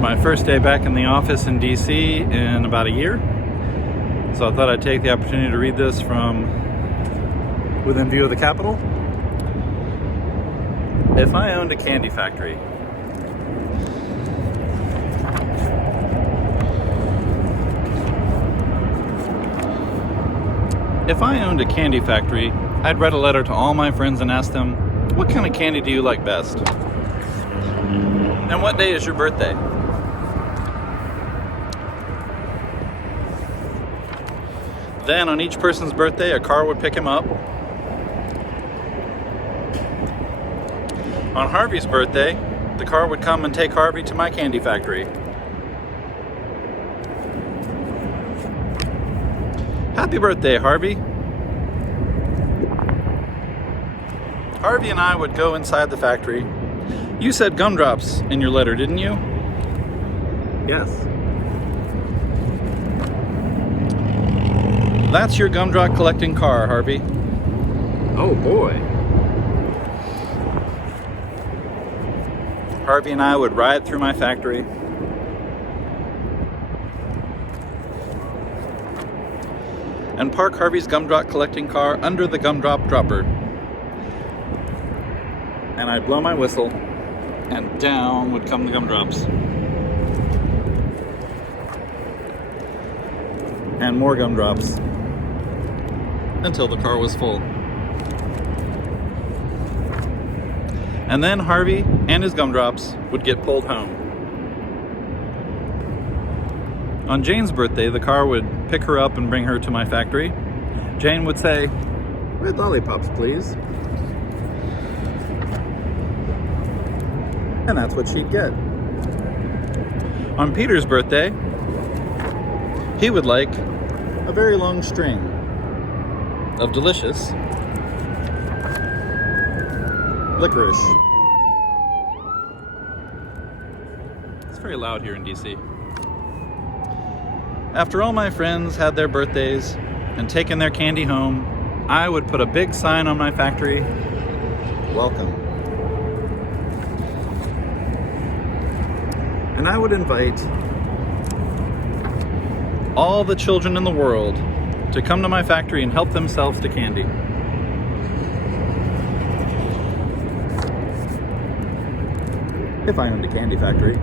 my first day back in the office in DC in about a year. So I thought I'd take the opportunity to read this from within view of the Capitol. If I owned a candy factory, I'd write a letter to all my friends and ask them, what kind of candy do you like best? And what day is your birthday? Then on each person's birthday, a car would pick him up. On Harvey's birthday, the car would come and take Harvey to my candy factory. Happy birthday, Harvey. Harvey and I would go inside the factory. You said gumdrops in your letter, didn't you? Yes. That's your gumdrop collecting car, Harvey. Oh boy. Harvey and I would ride through my factory. And park Harvey's gumdrop collecting car under the gumdrop dropper. And I'd blow my whistle, and down would come the gumdrops. And more gumdrops, until the car was full. And then Harvey and his gumdrops would get pulled home. On Jane's birthday, the car would pick her up and bring her to my factory. Jane would say, "Red lollipops, please." And that's what she'd get. On Peter's birthday, he would like a very long string of delicious licorice. It's very loud here in DC. After all my friends had their birthdays and taken their candy home, I would put a big sign on my factory, "Welcome." And I would invite all the children in the world to come to my factory and help themselves to candy. If I owned a candy factory.